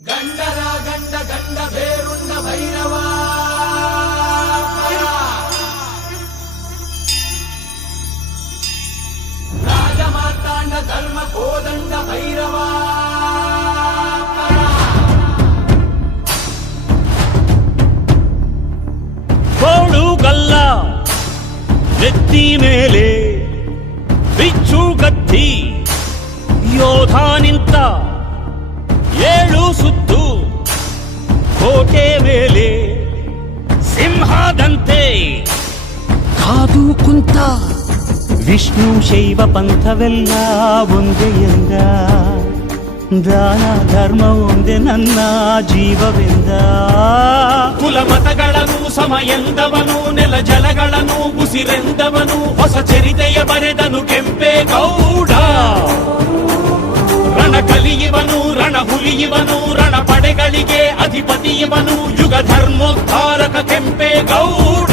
ಗಂಡರ ಗಂಡ ಗಂಡ ಬೇರುಂಡ ಭೈರವ ರಾಜ ಮಾರ್ತಾಂಡ ಧರ್ಮ ಕೋದಂಡ ಭೈರವ ಕೋಡುಗಲ್ಲ ನೆತ್ತಿ ಮೇಲೆ ಬಿಚ್ಚು ಗತ್ತಿ ಯೋಧ ನಿಂತ ಏಳು ಸುತ್ತು ಕೋಟೆ ಮೇಲೆ ಸಿಂಹದಂತೆ ಕಾದು ಕುಂತ ವಿಷ್ಣು ಶೈವ ಪಂಥವೆಲ್ಲ ಒಂದೇ ಎಂದ ದಾನ ಧರ್ಮ ಒಂದೇ ನನ್ನ ಜೀವವೆಂದ ಕುಲ ಮತಗಳನ್ನು ಸಮ ಎಂದವನು ನೆಲ ಜಲಗಳನ್ನು ಉಸಿರೆಂದವನು ಹೊಸ ಚರಿತೆಯ ಬರೆದನು ಕೆಂಪೇಗೌಡ ರಣ ಕಲಿಯುವನು ರಣ ಹುಲಿಯುವನು ರಣ ಪಡೆಗಳಿಗೆ ಅಧಿಪತಿಯುವನು ಯುಗ ಧರ್ಮೋದ್ಧಾರಕ ಕೆಂಪೇಗೌಡ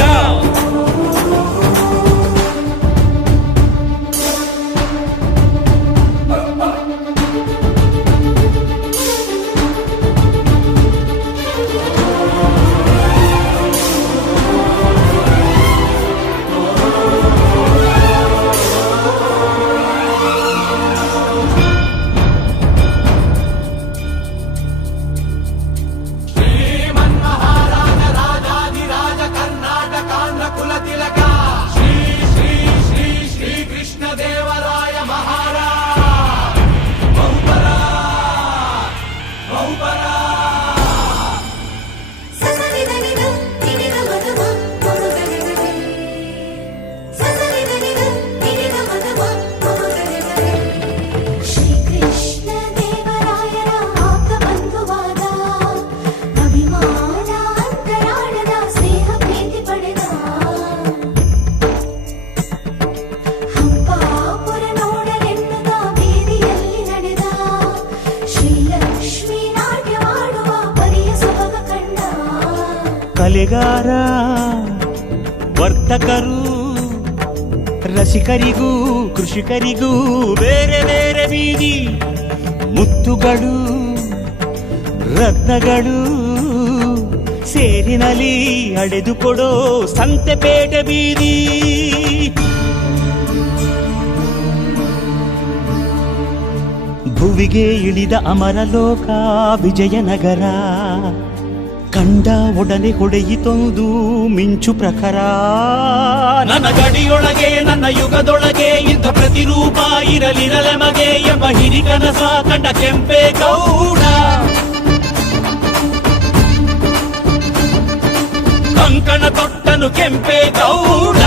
ಕಲೆಗಾರ ವರ್ತಕರು ರಸಿಕರಿಗೂ ಕೃಷಿಕರಿಗೂ ಬೇರೆ ಬೇರೆ ಬೀದಿ ಮುತ್ತುಗಳು ರತ್ನಗಳು ಸೇರಿನಲ್ಲಿ ಅಡೆದುಕೊಡೋ ಸಂತೆಪೇಟೆ ಬೀದಿ ಭುವಿಗೆ ಇಳಿದ ಅಮರಲೋಕ ವಿಜಯನಗರ ಕಂಡ ಒಡನೆ ಹೊಡೆಯಿತೊಂದು ಮಿಂಚು ಪ್ರಖರ ನನ್ನ ಗಡಿಯೊಳಗೆ ನನ್ನ ಯುಗದೊಳಗೆ ಇಂಥ ಪ್ರತಿರೂಪ ಇರಲಿರಲೆಮಗೆ ಎಂಬ ಹಿರಿಕನಸ ಕಂಡ ಕೆಂಪೇಗೌಡ ಕಂಕಣ ತೊಟ್ಟನು ಕೆಂಪೇಗೌಡ